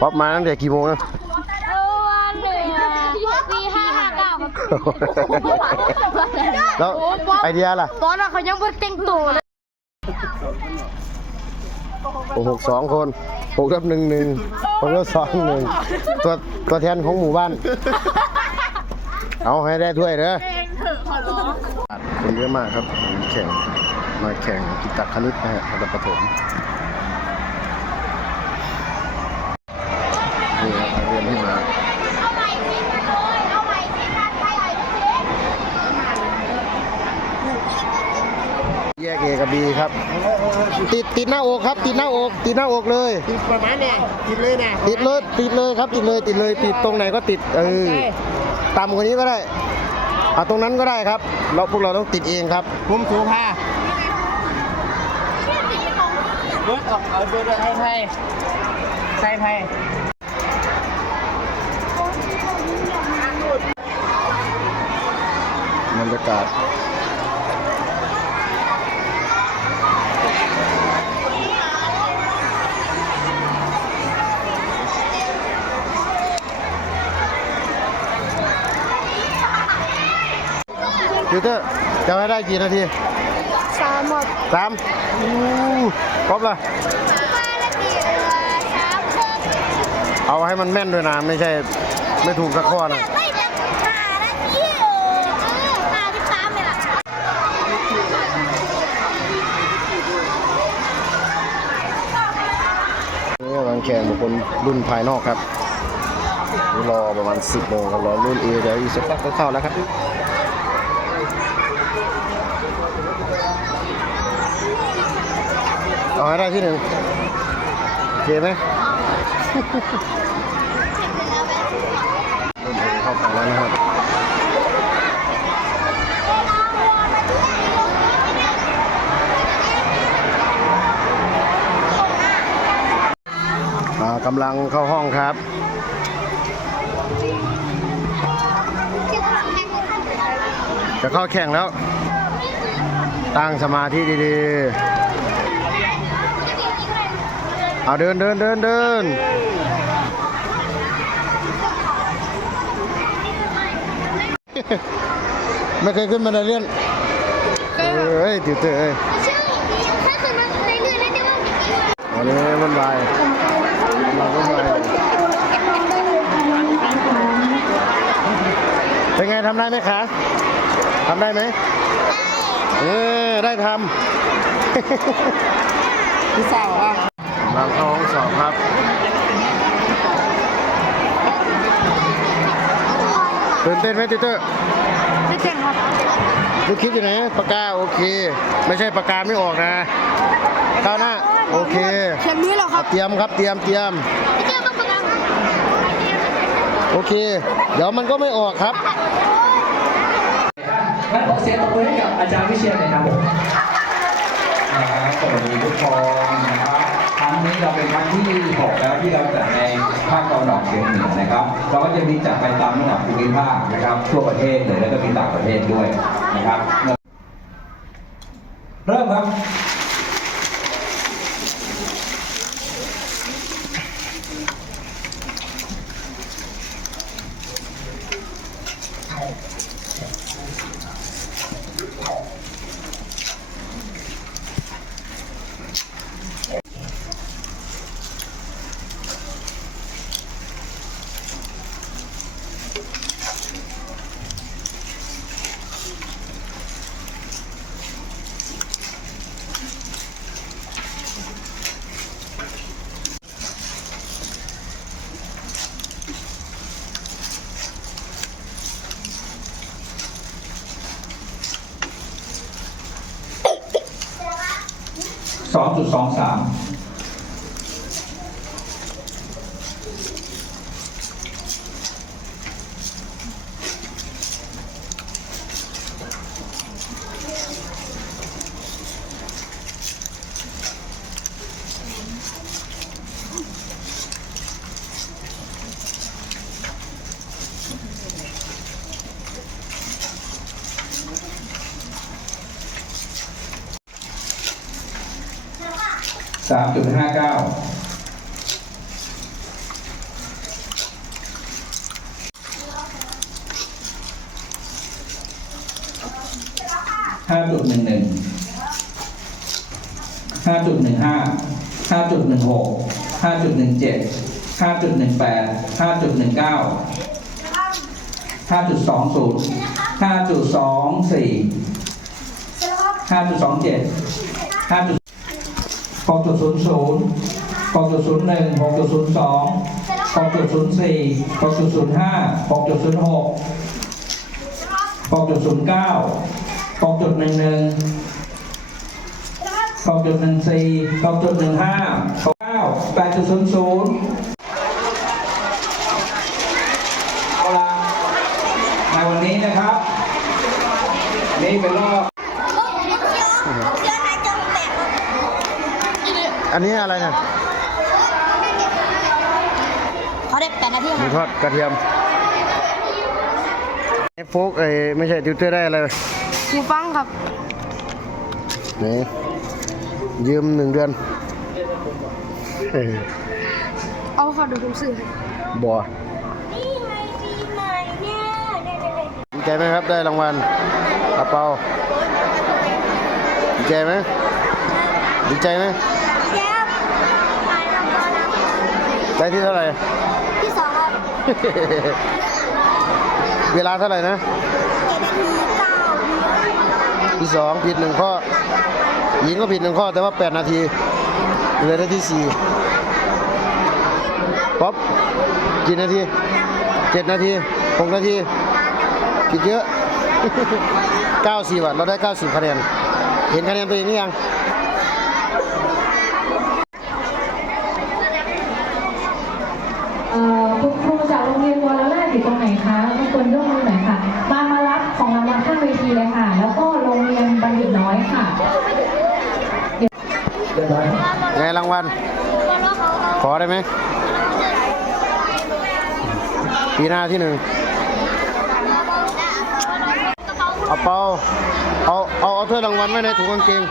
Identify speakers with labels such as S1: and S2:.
S1: ป๊อปมาตั้งแต่กี่โมงนะ
S2: เออวันหนึ่งปีห้าห้าเก้าครับ
S1: แล้วไอเดียล่ะ
S2: ตอนนั้นเขายังไม่แต่งตัวเลย
S1: โอ้หกสองคนหกรับหนึ่งหนึ่งหกรับสองหนึ่งตัวตัวแทนของหมู่บ้าน เอาให้ได้ถ้วยเด้อคนเยอะมากครับแข่งมาแข่งกีตาร์คณิตนะฮะระดับประถมนี่ครับนักเรียนที่มา
S2: เอาใหม่สิเลยเอาใหม่สิการใช้ใหม่สิ
S1: แยกเอกับบีครับ ติดติดหน้าอกครับ ติดหน้าอกติดหน้าอกเลย
S3: ติดประมาณเนี่ยติดเลยนะ
S1: ติดเลยติดเลยครับ ติดเลยติดเลยติดตรงไหนก็ติดเออต่ำกว่านี้ก็ได้เอาตรงนั้นก็ได้ครับ เราพวกเราต้องติดเองครับ
S3: ผมสูผ้าเบิร์ดออกเอาเบิร์ดให้ไทยใส่ไทย
S1: บรรยากาศ ฟิวเตอร์จะให้ได้กี่นาที
S2: สามหมด
S1: สามอู้ครบละ
S2: ห้านาทีเออสามครึ่ง
S1: เอาให้มันแม่นด้วยนะ ไม่ใช่ไม่ถูกสักข้อนะ
S2: ไม่จะห้านาทีเออห้าที่สามเลยล่ะ
S1: นี่กำลังแข่งบุคคลรุ่นภายนอกครับนี่รอประมาณ 10โมงครับรอรุ่นเอเดี๋ยวอีกสักพักก็เข้าแล้วครับ เอา ให้ได้ที่หนึ่งโอเคไหมรุ่นเข้าไปแล้วนะครับกำลังเข้าห้องครับจะเข้าแข่งแล้ว ตั้งสมาธิดีๆ เอาเดินเดินเดินเดินไม่เคยขึ้นบันไดเลื่อนเอ้ยติวเตอร์เอ้ย
S2: ใช่ถ้าคือมันในเรือแล้วจะว่า
S1: วันนี้มันบายเราก็บายเป็นไงทำได้ไหมคะทำได้ไหมเออได้ท
S3: พี่สาวว่าำ
S1: เราเข้าห้องสอบครับ ตื่นเต้นไหมติวเตอร์
S2: ไม่เก่งครับ
S1: ลูกคิดอยู่ไหนปากกาโอเค ไม่ใช่ปากกาไม่ออกนะข้าวหน้าโอเค
S2: เขียนมือเหรอครับ
S1: เตรียมครับเตรียมเตรียม
S2: ไม่เจอต้องประกัน
S1: โอเค เดี๋ยวมันก็ไม่ออกครับ
S4: งั้นขอเสียงตบมือให้กับอาจารย์วิเชียรหน่อยครับผม นะครับสวัสดีทุกคนนะครับค รั้งนี้เราเป็นครั้งที่6แล้วที่เราจัดในภาคตะวันออกเฉียงเหนือนะครับ เราก็จะมีจัดไปตามระดับภูมิภาคนะครับทั่วประเทศเลยแล้วก็มีต่างประเทศด้วยนะครับ เริ่มครับ สอ双ส 3.59ห้าจุดหนึ่งหนึ่งห้าจุดหนึ่งห้าห้าจุดหนึ่งหกห้าจุดหนึ่งเจ็ดห้าจุดหนึ่งแปดห้าจุดหนึ่งเก้าห้าจุดสองศูนย์ห้าจุดสองสี่ห้าจุดสองเจ็ดห้าจุด หกจุดศูนย์ศูนย์หกจุดศูนย์หนึ่งหกจุดศูนย์สองหกจุดศูนย์สี่หกจุดศูนย์ห้าหกจุดศูนย์หกหกจุดศูนย์เก้าหกจุดหนึ่งหนึ่งหกจุดหนึ่งสี่หกจุดหนึ่งห้าหกเก้าแปดจุดศูนย์ศูนย์เอาละในวันนี้นะครับ นี่เป็นรอบ
S2: เชื่อไหนจงแตก
S1: อันนี้อะไรเนี่ย
S2: เขาได้แปดนาที
S1: หมูทอดกระเทียมไอ้โฟกไอ้ไม่ใช่ติวเตอร์ได้อะไร
S2: หูฟังครับ
S1: ไหนยืมหนึ่งเดือนเฮ้ย
S2: เอาเขาดูผมสื่อ
S1: บ่
S2: นี่ไงปีใหม่เนี่ยเนี่ยเนี่ยเนี่ย
S1: ดีใจไหมครับได้รางวัลกระเป๋าดีใจไหมดีใจไหม
S2: แย้มถ่ายรางวัลนะ
S1: ได้ที่เท่าไหร่
S2: ที่สองครับ
S1: เวลาเท่าไหร่นะ
S2: เจ็ดนาทีเก้าวิ
S1: ที่สองผิดหนึ่งข้อ หญิงก็ผิดหนึ่งข้อแต่ว่าแปดนาทีเหลือได้ที่สี่ป๊อปกี่นาทีเจ็ดนาทีหกนาทีผิดเยอะเก้าสิบอะเราได้เก้าสิบคะแนน เห็นคะแนนตัวเองหรือยัง
S5: เอ่อคุณครูจากโรงเรียนวรราช อยู่ตรงไหนคะรบกวนยกมือหน่อยค่ะ มามารับของรางวัลข้างเวทีเลยค่ะ แล้วก็โรงเรียนบัณฑิตน้อยค่ะ
S1: ไงรางวัล ขอได้ไหมปีหน้าที่หนึ่งเอาเปาเอาเอาเอาถ้วยรางวัลไว้ในถุงกางเกง